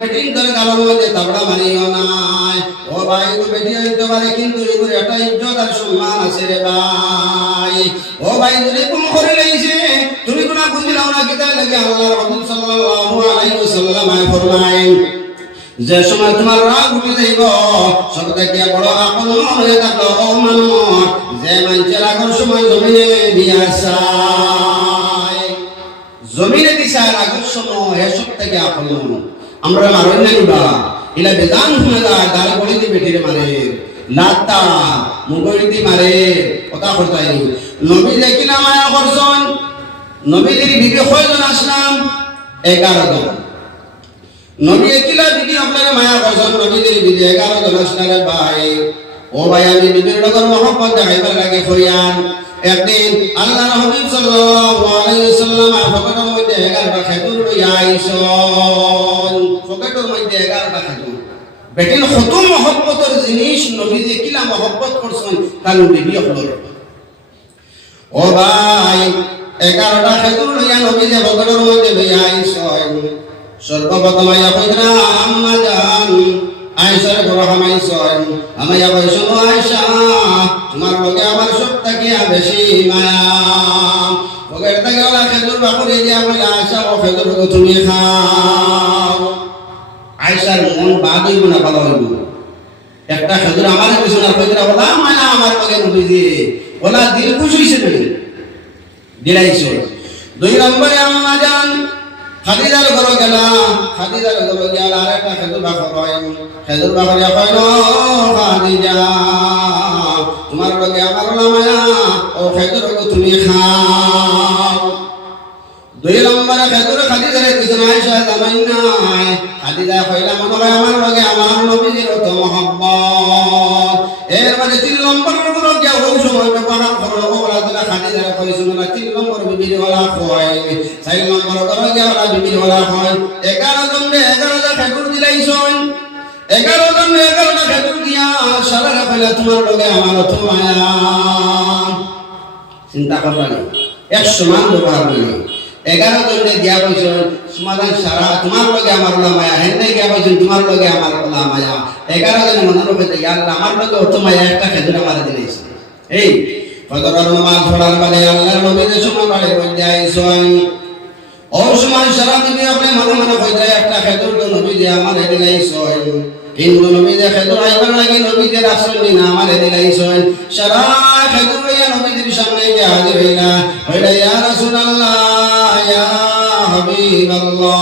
Betting ধরে গালোর মধ্যে তাবড়া Mario নাই। ও ভাই গো বেটি হইতে পারে কিন্তু এগুলো একটা ইজ্জত আর সম্মান আছে রে ভাই। ও ভাই যদি কোন করে লইছে তুমি কোনা বুঝিলাও না কিতা লাগে আল্লাহর রাসূল সাল্লাল্লাহু আলাইহি ওয়াসাল্লাম ফরমায় যে সময় তোমার রাগ উঠে যাইব সব থেকে বড় আপন হয়ে থাকলো ও মানুষ যে মানুষের রাগের সময় জমিনে দিয়া যায়, জমিনে দিশা রাগের সময় এসব থেকে আপন আমরা মারেন না নিবা ইলা বেদান শুনে যায় দাল গড়ি দি বেটিরে মারে লাতা মুগড়ি দি মারে কথা করতাই নবী দেখিলা মায়া করছন নবীদের বিবি কয়জন আসলাম 11 জন নবী একিলা বিবি আপনারা মায়া করছন নবীদের বিবি 11 জন আসলারে ভাই ও ভাই আমি বিবির লগর মহব্বত দেখাইবার লাগে কইয়ান একদিন আল্লাহর হাবিব সাল্লাল্লাহু আলাইহি ওয়াসাল্লাম ফকটের মধ্যে 11টা খেজুর লইয়া আইছন ফকটের মধ্যে 11টা খেজুর বেটিন কত মহব্বতের জিনিস নবী যে কিলা মহব্বত করছেন তার বিবি হলো ও ভাই 11টা খেজুর লইয়া নবী যে ফকটের মধ্যে লইয়া আইছন সর্বপ্রথম আইয়া কইরা আম্মা জান আয়েশার ঘর হামাইছন আমায়া কইছো আয়েশা তোমার লগে আমার সব থেকে বেশি মায়া ওগের থেকে ওলা খেজুর বাকুরে দিয়া কইলা আয়েশা ও খেজুর তুমি খাও। আয়েশার মন বাদ হইব না ভালো হইব একটা খেজুর আমার কইছো না কইরা ওলা মায়া আমার লগে নবীজি ওলা দিল খুশি হইছে দিলাইছো। 2 নম্বরে আম্মা জান খাদিজার ঘর গেলা খাদিজার ঘর গেলা আর একটা খেজুর বাকর হয় খেজুর বাকরে কইল খাদিজা তোমার লগে আমার মায়া ও খেজুর তুমি খাও। 2 নম্বরে খেজুর খাদিজারে দিছেন আয়েশা জানাই নাই খাদিজা কইলা মনে হয় আমার লগে আমার নবীজির তো মহব্বত। এর মানে 3 নম্বরের ঘর গিয়া ওই সময় ব্যবহার করলো ওরা দিলা খাদিজারে কইছিল না 3 নম্বর বিবির ওলা কয় 4 নম্বর ঘর গিয়া ওরা বিবির ওলা কয় 11 জন 11টা খেজুর দিলাইছন 11 জন 11টা খেজুর দিয়া সারা কইলা তোমার লগে আমার তো মায়া। চিন্তা করবা না 100 মান ব্যবহার করি 11 জনে দিয়া কইছন সমাধান সারা তোমার লগে আমার ওলা মায়া হেনে গিয়া কইছন তোমার লগে আমার ওলা মায়া 11 জনে মনে রাখতে আল্লাহ আমার লগে তো মায়া একটা খেজুর আমার দিলাইছে। এই ফজরের নামাজ পড়ার বাদে আল্লাহর নবীর সময় বাড়ি কইতে আইছন ও সময় সারা দিবি আপনি মনে মনে কইতে একটা খেজুর তো নবী যে আমার দিলাইছন কিন্তু নবী যে খেজুর আইবার লাগি নবী যে রাসূল না আমার দিলাইছন সারা খেজুর ইয়া নবীর সামনে গিয়ে হাজির হইলা কইলা ইয়া রাসূলুল্লাহ ইয়া হাবিবাল্লাহ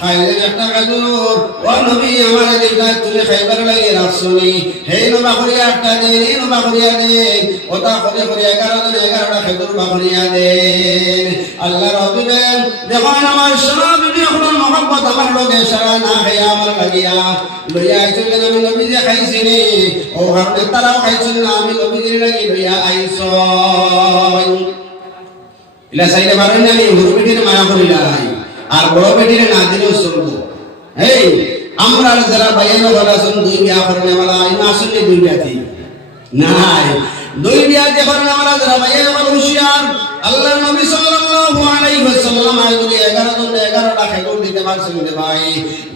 খাইলে একটা খেজুর ও নবী আমার দিলা তুমি খাইবার লাগি রাসূলি হে নবা করিয়া একটা দে নবা করিয়া দে ওটা করে করে 11টা খেজুর বাকরিয়া দে। আল্লাহ রাব্বুল দেখো আমার সারা বিবি আপনার মহব্বত আমার লগে সারা না খাইয়া আমার লাগিয়া লইয়া আইছন আমি নবী যে খাইছিনি ও আপনি তারাও খাইছেন না আমি নবীজির লাগি লইয়া আইছন ইলা সাইলে পারেন না আমি হুর বেটির মায়া করিলাই আর বড় বেটির না দিলেও চলবো। এই আমরা যারা বাইরে বলাছেন 2 বিয়া করেন আমরা ইনা আসলে 2 বিয়া দিই নাই 2 বিয়া যে করেন আমরা যারা বাইরে বল হুশিয়ার আল্লাহর নবী সাল্লাল্লাহু আলাইহি ওয়াসাল্লাম আইগুলি 11 জন 11টা খেজুর দিতে পারছেন রে ভাই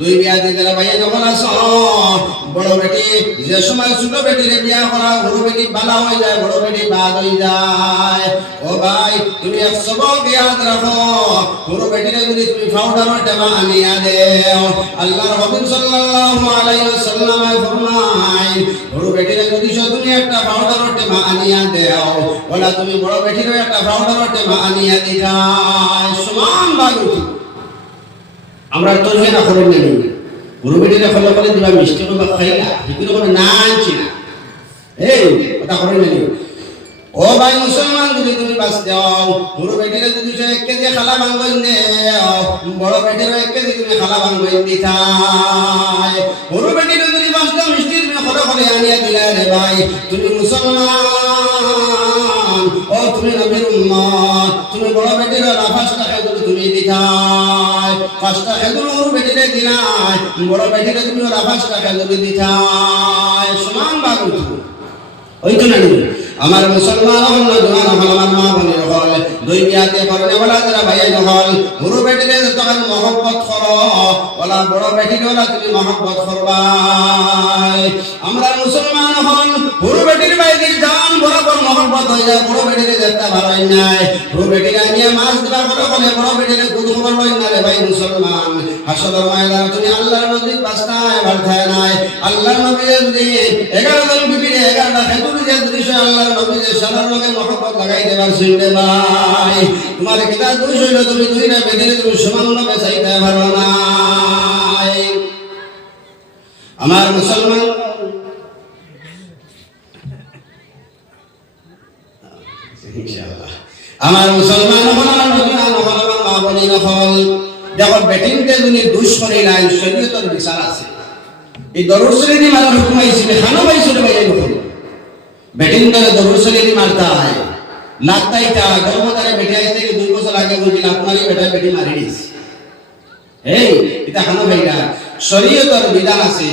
2 বিয়া দিয়ে যারা বাইরে যখন আসো বড় বেটি যে সময় ছোট বেটিরে বিয়া করা বড় বেটি বালা হয়ে যায় বড় বেটি বাদ হয়ে যায়। ও ভাই তুমি এক সবক ইয়াদ রাখো বড় বেটিরে যদি তুমি পাউডার টেমা আনিয়া দেও আল্লাহর হাবিব সাল্লাল্লাহু আলাইহি ওয়াসাল্লাম ফরমায় বড় বেটিরে যদি তুমি একটা পাউডার টেমা আনিয়া দেও ওলা তুমি বড় বেটিরে একটা পাউডার টেমা আনিয়া দিলা সমান ভালো। আমরা তো না করে নেই বড় বেটিরে ফলো করে দিবা মিষ্টি করে খাইলা এগুলো করে না আনছি না এই কথা করে নেই। ও ভাই মুসলমান যদি তুমি বাস দাও বড় বেটিরে যদি 1 কেজি খালা ভাঙ্গই দেও বড় বেটিরে 1 কেজি তুমি খালা ভাঙ্গই দিতাই বড় বেটিরে যদি বাস দাও মিষ্টি তুমি খড় করে আনিয়া দিলা রে ভাই তুমি মুসলমান ও তুমি নবীর উম্মত তুমি বড় বেটির লাফাসটা খেজুর তুমি দিতাই 5টা খেজুর বড় বেটিরে দিলাই বড় বেটিরে তুমি লাফাসটা খেজুর দিতাই সমান ভাগ হইতো ওই তো না আমার মুসলমান হল নজওয়ান হল আমার মা বোনের হল দুই বিয়াতে করনে ওলা যারা ভাইয়াই হল গুরু বেটিরে যতক্ষণ মহব্বত করো ওলা বড় বেটিরে ওলা তুমি মহব্বত করবাই আমরা মুসলমান হল গুরু বেটির বাইরে জান বরাবর মহব্বত হয়ে যায় বড় বেটিরে দেখতে ভালোই নাই গুরু বেটিরে নিয়ে মাছ দিবা করে বলে বড় বেটিরে গুদ খবর লই না রে ভাই মুসলমান হাসরের ময়দানে তুমি আল্লাহর নবী বাস্তায় বাড়তায় নাই আল্লাহর নবী যদি 11 জন বিবিরে 11টা খেজুর দিয়ে যদি আল্লাহর নবী যে সারার লগে মহব্বত লাগাই দেবার শুনতে ভাই তোমার কিতা দোষ হইল তুমি দুইটা বেটিরে তুমি সমানভাবে চাইতে পারো না আমার মুসলমান ইনশাআল্লাহ আমার মুসলমান হল নজওয়ান হল মা বোনের হল দেখো বেটিনকে যদি দোষ করে নাই শরীয়তের বিচার আছে এই দরুদ শরীফ মারার হুকুম আইছে খানো পাইছিল ভাই এই বেটিন করে দরুদ শরীফ মারতা হয় লাগতাইতা গর্ভধারে বেটি আইতে 2 বছর আগে বুঝিল আপনারই বেটা বেটি মারি দিছে এই এটা খানো ভাইরা শরীয়তের বিধান আছে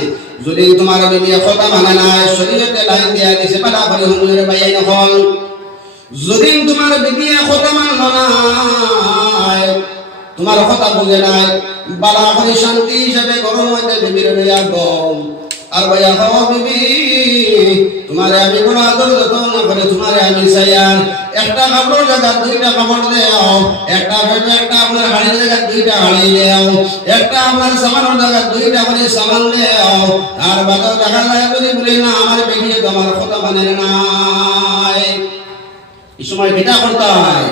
যদি তোমার বিবি কথা মানে না শরীয়তে লাইন দেয়া দিছে বাড়া করে হুজুরে ভাই এই হল যদি তোমার বিবি কথা মানলো না তোমার কথা বুঝে নাই বালা করে শান্তি হিসেবে ঘরের মধ্যে বিবির লইয়া গম আর ভাইয়া হও বিবি তোমারে আমি বড় আদর যত্ন করে তোমারে আমি চাইয়ার একটা কাপড় জায়গা দুইটা কাপড় দেও একটা ফেটে একটা আপনার হাড়ির জায়গা দুইটা হাড়ি দেও একটা আপনার সামানের জায়গা দুইটা করে সামান দেও আর বাজার দেখা যায় যদি বলি না আমার বেরিয়ে তোমার কথা মানে নাই এই সময় কিটা করতে হয়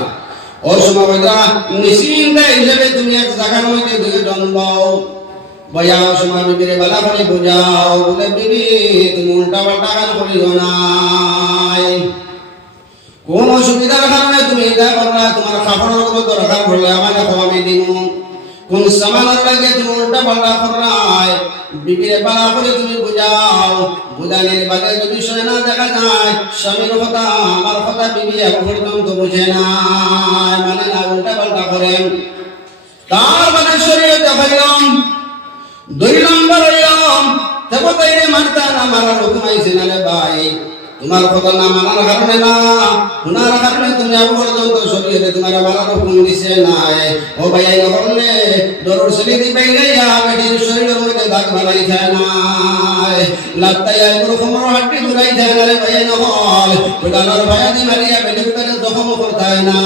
ওই সময় নিশ্চিন্তে হিসেবে তুমি এক জায়গার মধ্যে দুইজন বউ বয়াও সময় বিবিরে বালা করে বোঝাও বলে বিবি তুমি উল্টা পাল্টা কাজ করিও নাই কোন অসুবিধার কারণে তুমি এটা করলা তোমার কাপড়ের কোনো দরকার পড়লে আমাকে আমি দিব কোন সামানের লাগে তুমি উল্টা পাল্টা করলাই বিবিরে বালা করে তুমি বোঝাও বোঝানোর বাদে যদি শুনে না দেখা যায় স্বামীর কথা আমার কথা বিবি এখন পর্যন্ত বুঝে না মানে না উল্টা পাল্টা করেন তার মানে শরীয়তে হইলাম 2 নম্বর হইলাম দেবতাইরে মানতা না মারার হুকুম আইছে না রে ভাই তোমার কথা না মানার কারণে না শোনার কারণে তুমি এখন পর্যন্ত শরীয়তে তোমার মারার হুকুম দিছে না ও ভাই এই বললে দরুদ শরীফ বাইরাইয়া বেটির শরীরের মধ্যে দাগ বানাই যায় না লাত্তাইয়া গুরু খমর হাঁটি ঘুরাই যায় না রে ভাই নহল তোলার ভায়াদি মারিয়া বেটির পেটে জখম করতায় না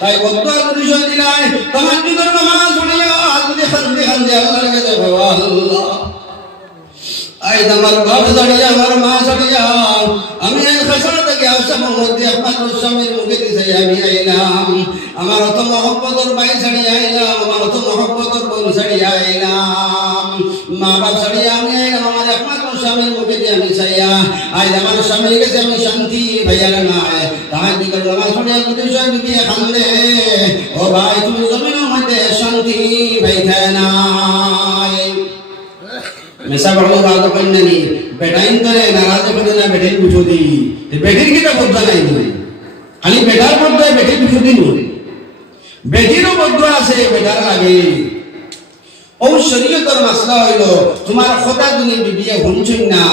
তাই বদুয়া যদি শরীর দিলাই তাহাজ্জুদের নামাজ পড়িয়া যদি খান্দি খান্দি আল্লাহর কাছে বাবা আল্লাহ আই আমার বাপ দাঁড়িয়ে আমার মা দাঁড়িয়ে আমি এই খাসা থেকে আসা মধ্যে আপনার স্বামীর মুখে দিছে আমি আইলাম আমার অত মহব্বতর ভাই ছাড়িয়ে আইলাম আমার অত মহব্বতর বোন ছাড়িয়ে আইলাম মা বাপ ছাড়িয়ে আমি আইলাম আমার একমাত্র স্বামীর মুখে দিয়ে আমি চাইয়া আজ আমার স্বামীর কাছে আমি শান্তি ভাইয়ার নাই তাহার দিকে নামাজ পড়িয়া যদি সব বিয়ে খান্দে ও ভাই তুমি জমিনের মধ্যে শান্তি ভাইখায় নাই মেসা বড় বাদ কন্যানি বেটাইন করে নারাজ করে না বেটির বুঝো দি বেটির কিটা বদ্ধ নাই তুমি খালি বেটার বদ্ধ বেটির বুঝো দি নয় বেটিরও বদ্ধ আছে বেটার লাগে ও শরীয়তের মাসলা হইল তোমার কথা তুমি বিবিয়ে শুনছই না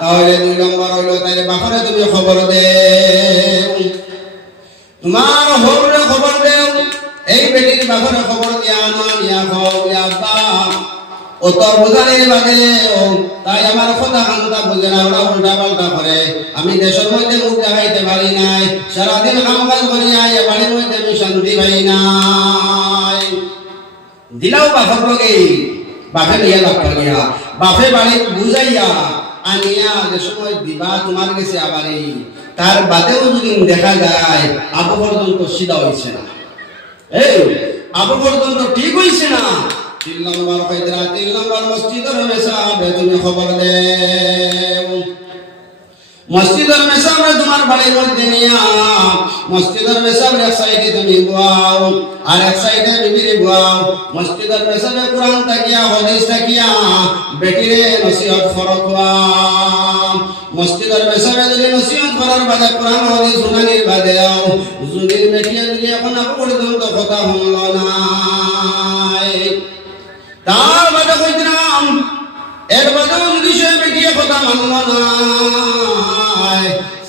তাহলে 2 নম্বর হইল তাইলে বাপরে তুমি খবর দে তোমার হবরে খবর দেও এই বেটির বাপরে খবর দিয়া না ইয়া হও ইয়া বাপ ও তোর বোঝানোর বাদে তাই আমার কথা খান্তা বুঝে না ওরা উল্টা পাল্টা করে আমি দেশের মধ্যে মুখ দেখাইতে পারি নাই সারাদিন কাম কাজ করি আই বাড়ির মধ্যে আমি শান্তি পাই নাই দিলাও বাপর লগে বাপে নিয়ে লাভ করিয়া বাপে বাড়ি বুঝাইয়া আনিয়া যে সময় দিবা তোমার কাছে আবারই তার বাদেও যদি দেখা যায় আবু পর্যন্ত সিধা হইছে না এই আবু পর্যন্ত ঠিক হইছে না 3 নম্বর কইরা 3 নম্বর মসজিদের মেসাবে তুমি খবর দেও মসজিদের মেসাবে তোমার বাড়ির মধ্যে নিয়া মসজিদের মেসাবে এক সাইডে তুমি বুয়াও আর এক সাইডে বিবিরে বুয়াও মসজিদের মেসাবে কুরআন তাকিয়া হাদিস তাকিয়া বেটিরে নসিহত ফরতওয়া মসজিদের মেসাবে যদি নসিহত করার বাদে কুরআন হাদিস শুনানির বাদে হুজুরের বেটিয়া যদি এখন পর্যন্ত কথা হলো না তার বাদে কইতাম এর বাদেও যদি সে বেটিয়ে কথা মানল না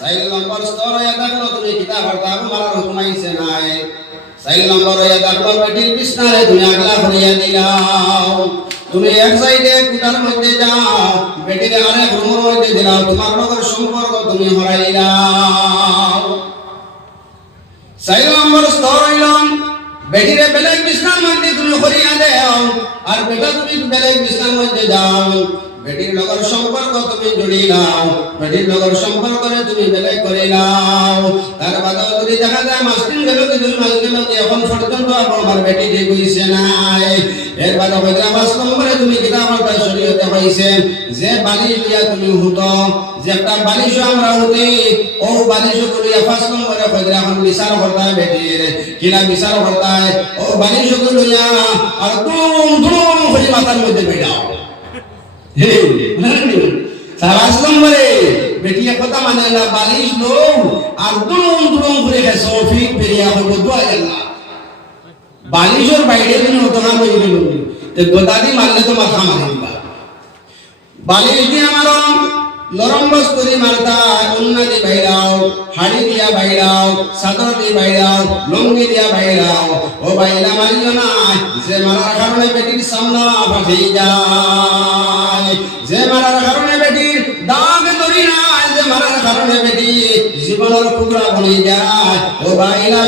চাইল নম্বর স্তর হয়ে দেখলো তুমি কিতাব হরতা মারার হুকুম আইছে নাই চাইল নম্বর হয়ে দেখলো বেটির বিছনারে তুমি আগলা করিয়া দিলাও তুমি এক সাইডে কুটার মধ্যে যাও বেটির আরেক রুমের মধ্যে দিলাও তোমার লগের সম্পর্ক তুমি হরাইলাও চাইল নম্বর স্তর হইল বেটিরে বেলেগ বিছনার মধ্যে তুমি করিয়া দেও আর বেটা তুমি বেলেগ বিছনার মধ্যে যাও বেটির লগর সম্পর্ক তুমি জড়িলাও বেটির লগর সম্পর্করে তুমি বেলেগ করিলাও তার বাদেও যদি দেখা যায় মাসদিন গেল কি 2 মাস গেল কি এখন পর্যন্ত আমার বেটি ঠিক হইছে নাই এর বাদে হইলা 5 নম্বরে তুমি কিতাব হরতা শরীয়তে হইছে যে বালিশ দিয়া তুমি হুতো যে একটা বালিশ আমরা হুতি ও বালিশ তুমি 5 নম্বরে হইলা এখন বিচার হরতা বেটির কিলা বিচার হরতা ও বালিশ লইয়া আর দুম দুম করে মাথার মধ্যে বেড়াও সাবাস নম্বরে বেটিয়া কথা মানে না বালিশ লো আর দুম দুম করে গেছো ফিট বেরিয়া হইব দোয়া আল্লাহ বালিশের বাইরে তুমি হতো না হয়ে গেল তে গোদাদি মারলে তো মাথা মারিবা বালিশ দিয়ে আমারো নরম বস্তুরি মারতা উন্নতি বাইরাও হাড়ি দিয়া বাইরাও চাদর দিয়ে বাইরাও লুঙ্গি দিয়া বাইরাও ও বাইরা মারিও না যে মারার কারণে বেটির সামনা ফাঁসি যায় যে মারার কারণে বেটির দাগ ধরি না যে মারার কারণে বেটি জীবনের টুকরা বনে যায় ও বাইরা